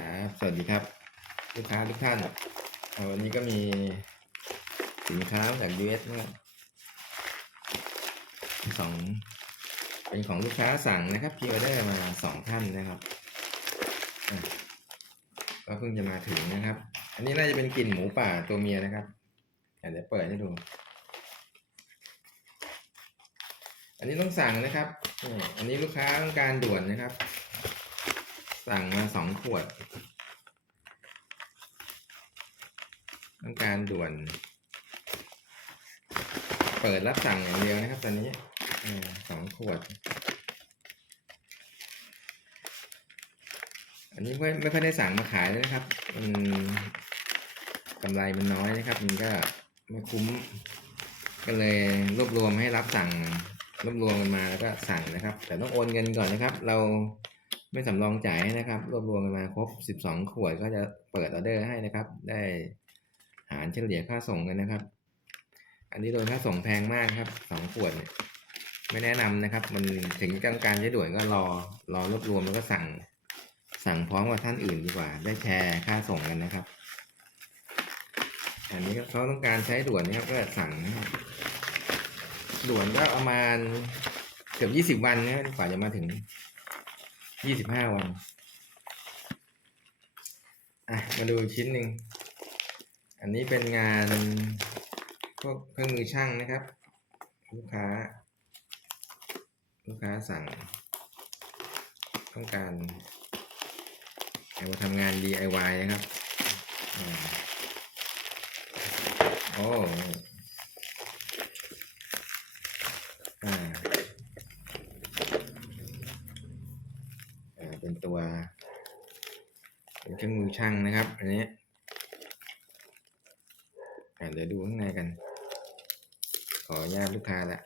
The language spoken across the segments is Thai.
ครับสวัสดีครับ ลูกค้าทุกท่านวันนี้ก็มีสินค้าจาก US นะครับสองเป็นของลูกค้าสั่งนะครับพิออเดอร์มาสองท่านนะครับก็เพิ่งจะมาถึงนะครับ อันนี้น่าจะเป็นกลิ่นหมูป่าตัวเมียนะครับอะเดี๋ยวเปิดให้ดู อันนี้ต้องสั่งนะครับ อันนี้ลูกค้าต้องการด่วนนะครับ สั่งมาสองขวด ต้องการด่วน เปิดรับสั่งอย่างเดียวนะครับ ตอนนี้อสองขวด อันนี้ไม่ไม่ค่อยได้สั่งมาขายเลยนะครับมันกำไรมันน้อยนะครับ มันก็ไม่คุ้ม ก็เลยรวบรวมให้รับสั่งรวบรวมกันมาแล้วก็สั่งนะครับ แต่ต้องโอนเงินก่อนนะครับ เรา ไม่สำรองจ่ายให้นะครับ รวบรวมกันมาครบ 12 ขวดก็จะเปิดออเดอร์ให้นะครับ ได้หารเฉลี่ยค่าส่งกันนะครับ อันนี้โดนค่าส่งแพงมากครับสองขวดเนี่ยไม่แนะนำนะครับ มันถึงต้องการใช้ด่วนก็รอรอรวบรวมแล้วก็สั่ง สั่งพร้อมกับท่านอื่นดีกว่า ได้แชร์ค่าส่งกันนะครับ อันนี้เขาต้องการใช้ด่วนนะครับก็สั่งนะครับด่วนก็ประมาณเกือบยี่สิบ20วันนะกว่าจะมาถึง ยี่สิบห้าวัน อะ มาดูชิ้นหนึ่ง อันนี้เป็นงานพวกเครื่องมือช่างนะครับ ลูกค้า ลูกค้าสั่ง ต้องการเอามาทำงาน DIY นะครับอ่าโอ้ อ่าอ่า เป็น ตัว เป็นเครื่องมือช่างนะครับ อันนี้เดี๋ยวดูข้างในกัน ขออนุญาตลูกค้าละ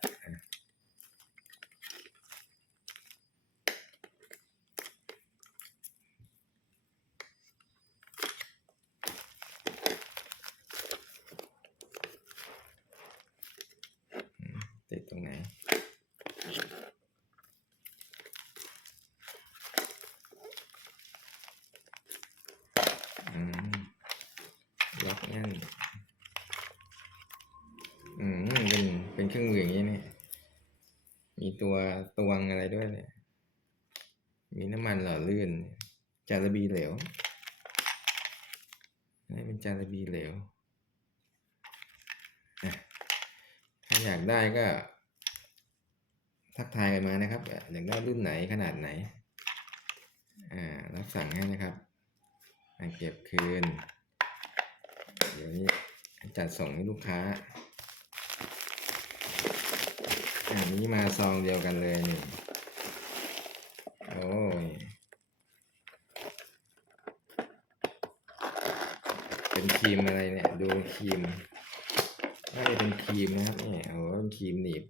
ติดตรงไหน อืมล็อกแน่นอืมเป็น เครื่องมืออย่างนี้เนี่ย มีตัวตวงอะไรด้วยเนี่ย มีน้ำมันหล่อลื่น จาระบีเหลวนี่เป็นจาระบีเหลว ถ้าอยากได้ก็ ทักทายกันมานะครับ อยากได้รุ่นไหนขนาดไหน อ่า รับสั่งให้นะครับเก็บคืน เดี๋ยวนี้จัดส่งให้ลูกค้า อันนี้มาซองเดียวกันเลยนี่ โอ้ย เป็นครีมอะไรเนี่ย ดูครีมน่าจะเป็นครีมนะครับเนี่ยโอ้เป็นครีมหนีบ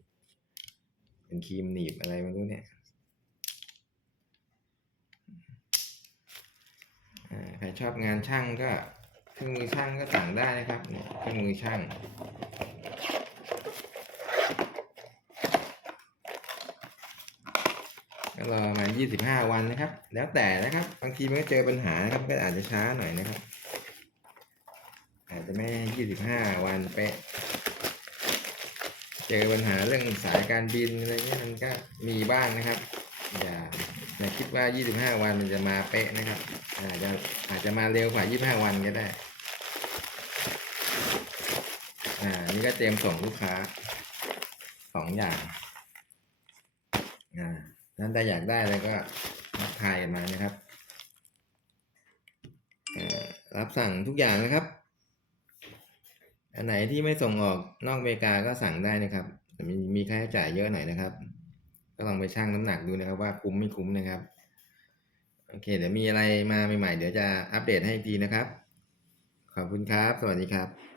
เป็นครีมหนีบอะไรไม่รู้เนี่ยใครชอบงานช่างก็ เครื่องมือช่างก็สั่งได้นะครับ เนี่ยเครื่องมือช่าง รอมา25วันนะครับ แล้วแต่นะครับ บางทีมันก็เจอปัญหานะครับ ก็อาจจะช้าหน่อยนะครับ อาจจะไม่25วันเป๊ะ เจอปัญหาเรื่องสายการบินอะไรเงี้ยมันก็มีบ้างนะครับ อย่าอย่าคิดว่า25วันมันจะมาเป๊ะนะครับ อาจจะอาจจะมาเร็วกว่า25วันก็ได้ อ่า นี่ก็เตรียมส่งลูกค้าสองอย่าง อ่า นั้นถ้าอยากได้เลยก็รับทายกันมานะครับรับสั่งทุกอย่างนะครับ อันไหนที่ไม่ส่งออกนอกอเมริกาก็สั่งได้นะครับแต่มีมีค่าใช้จ่ายเยอะหน่อยนะครับ ก็ลองไปชั่งน้ำหนักดูนะครับว่าคุ้มไม่คุ้มนะครับ โอเค เดี๋ยวมีอะไรมาใหม่ๆ เดี๋ยวจะอัปเดตให้อีกทีนะครับ ขอบคุณครับ สวัสดีครับ